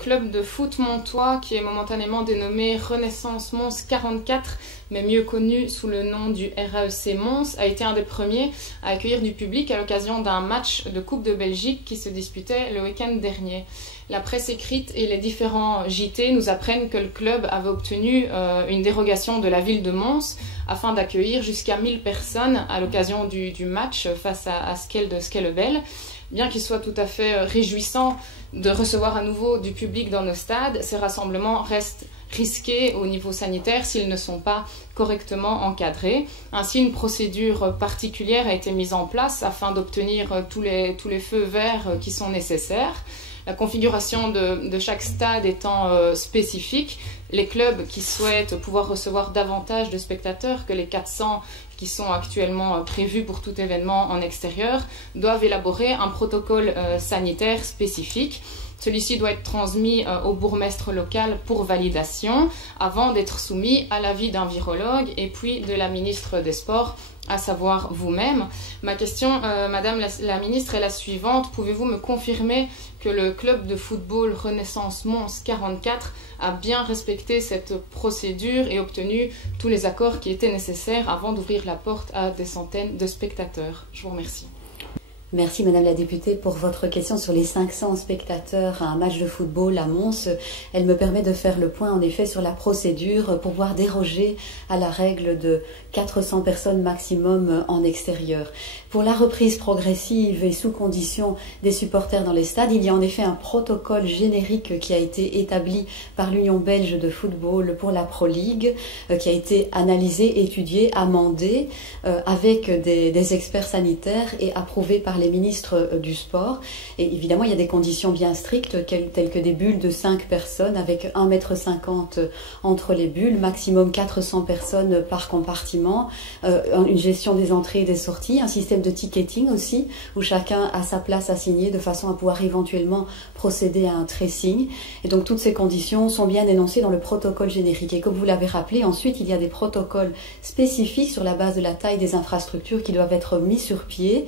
club de foot montois qui est momentanément dénommé Renaissance Mons 44, mais mieux connu sous le nom du RAEC Mons, a été un des premiers à accueillir du public à l'occasion d'un match de Coupe de Belgique qui se disputait le week-end dernier. La presse écrite et les différents JT nous apprennent que le club avait obtenu une dérogation de la ville de Mons afin d'accueillir jusqu'à 1000 personnes à l'occasion du match face à Skell de Skellebel. Bien qu'il soit tout à fait réjouissant de recevoir à nouveau du public dans nos stades, ces rassemblements restent risqués au niveau sanitaire s'ils ne sont pas correctement encadrés. Ainsi, une procédure particulière a été mise en place afin d'obtenir tous les feux verts qui sont nécessaires. La configuration de chaque stade étant spécifique, les clubs qui souhaitent pouvoir recevoir davantage de spectateurs que les 400 qui sont actuellement prévus pour tout événement en extérieur doivent élaborer un protocole sanitaire spécifique. Celui-ci doit être transmis au bourgmestre local pour validation avant d'être soumis à l'avis d'un virologue et puis de la ministre des Sports, à savoir vous-même. Ma question, Madame la ministre, est la suivante. Pouvez-vous me confirmer que le club de football Renaissance Mons 44 a bien respecté cette procédure et obtenu tous les accords qui étaient nécessaires avant d'ouvrir la porte à des centaines de spectateurs? Je vous remercie. Merci Madame la députée pour votre question sur les 500 spectateurs à un match de football à Mons. Elle me permet de faire le point en effet sur la procédure pour pouvoir déroger à la règle de 400 personnes maximum en extérieur. Pour la reprise progressive et sous condition des supporters dans les stades, il y a en effet un protocole générique qui a été établi par l'Union belge de football pour la Pro League, qui a été analysé, étudié, amendé avec des experts sanitaires et approuvé par les ministres du sport. Et évidemment, il y a des conditions bien strictes, telles que des bulles de 5 personnes avec 1,50 m entre les bulles, maximum 400 personnes par compartiment, une gestion des entrées et des sorties, un système de ticketing aussi, où chacun a sa place assignée de façon à pouvoir éventuellement procéder à un tracing. Et donc toutes ces conditions sont bien énoncées dans le protocole générique. Et comme vous l'avez rappelé, ensuite il y a des protocoles spécifiques sur la base de la taille des infrastructures qui doivent être mis sur pied.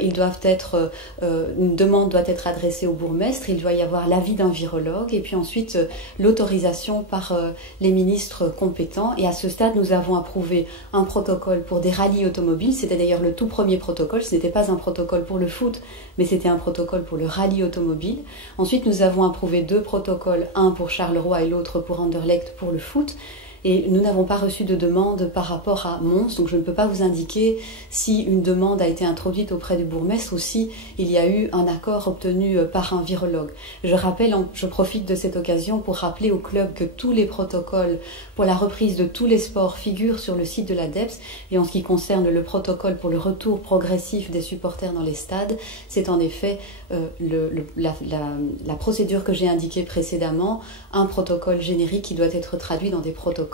Ils doivent être, une demande doit être adressée au bourgmestre, il doit y avoir l'avis d'un virologue et puis ensuite l'autorisation par les ministres compétents. Et à ce stade, nous avons approuvé un protocole pour des rallyes automobiles. C'était d'ailleurs le tout premier protocole. Ce n'était pas un protocole pour le foot, mais c'était un protocole pour le rallye automobile. Ensuite, nous avons approuvé 2 protocoles, un pour Charleroi et l'autre pour Anderlecht pour le foot. Et nous n'avons pas reçu de demande par rapport à Mons, donc je ne peux pas vous indiquer si une demande a été introduite auprès du bourgmestre ou si il y a eu un accord obtenu par un virologue. Je rappelle, je profite de cette occasion pour rappeler au club que tous les protocoles pour la reprise de tous les sports figurent sur le site de l'ADEPS. Et en ce qui concerne le protocole pour le retour progressif des supporters dans les stades, c'est en effet la procédure que j'ai indiquée précédemment, un protocole générique qui doit être traduit dans des protocoles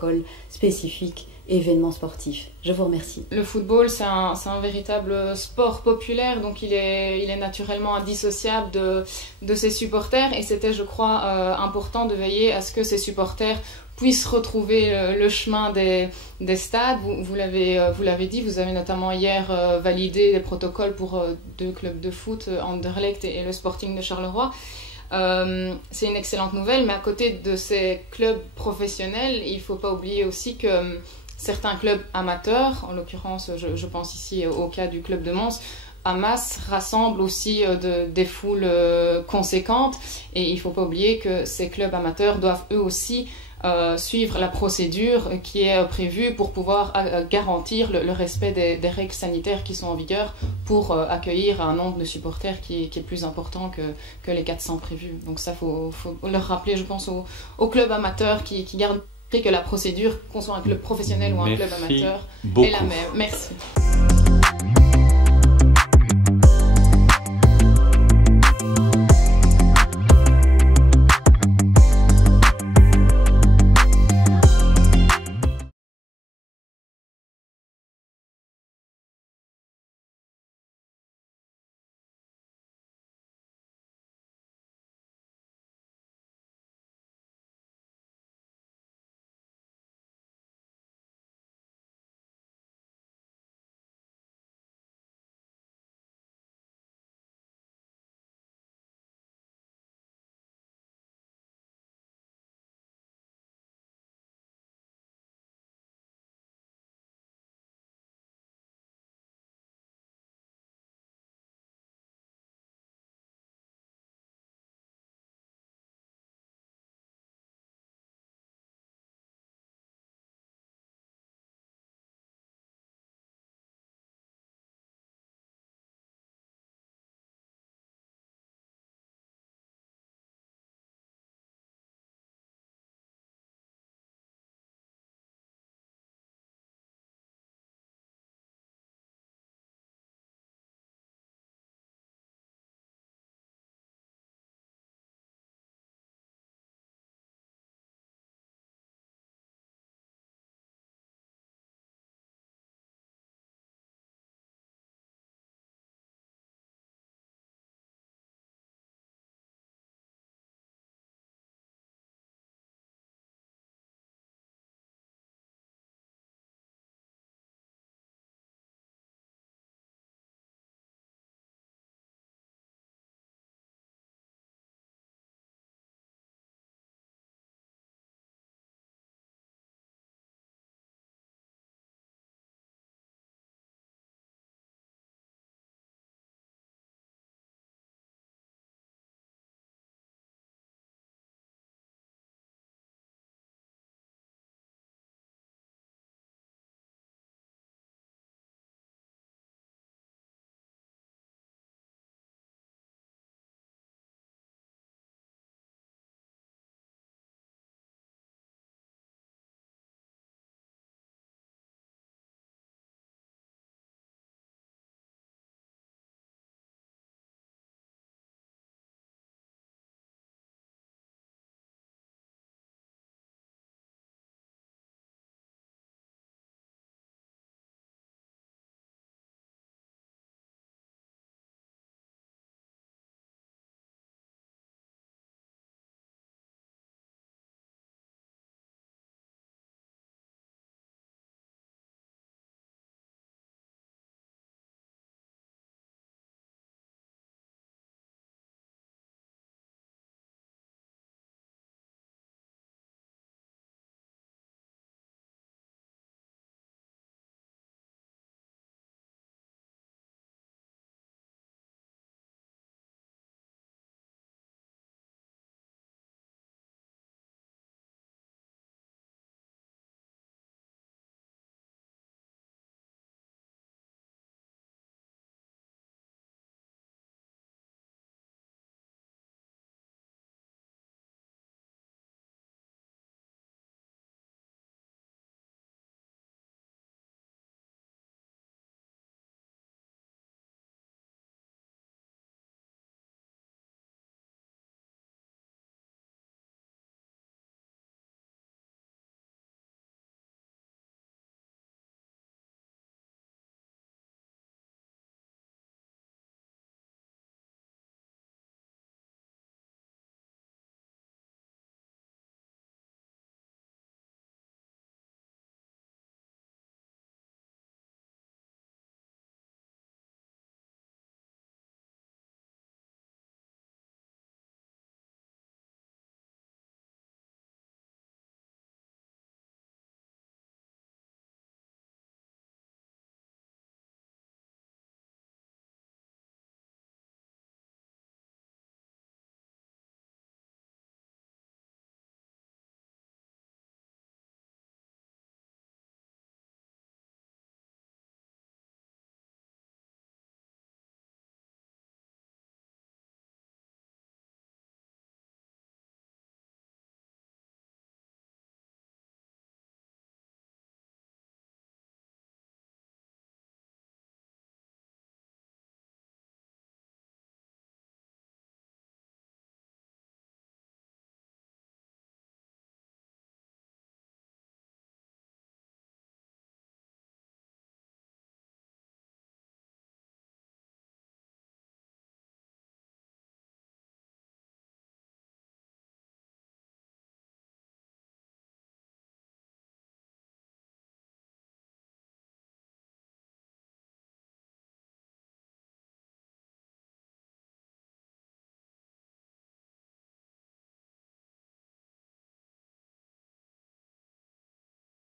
spécifiques événements sportifs. Je vous remercie. Le football, c'est un véritable sport populaire, donc il est naturellement indissociable de ses supporters et c'était, je crois, important de veiller à ce que ces supporters puissent retrouver le chemin des stades. Vous l'avez dit, vous avez notamment hier validé les protocoles pour 2 clubs de foot, Anderlecht et le Sporting de Charleroi. C'est une excellente nouvelle, mais à côté de ces clubs professionnels, il ne faut pas oublier aussi que certains clubs amateurs, en l'occurrence je pense ici au cas du club de Mons, Hamas rassemble aussi des foules conséquentes et il ne faut pas oublier que ces clubs amateurs doivent eux aussi suivre la procédure qui est prévue pour pouvoir garantir le respect des règles sanitaires qui sont en vigueur pour accueillir un nombre de supporters qui est plus important que les 400 prévus. Donc ça, faut leur rappeler, je pense, aux clubs amateurs qui gardent que la procédure, qu'on soit un club professionnel ou un club amateur, est la même. Merci.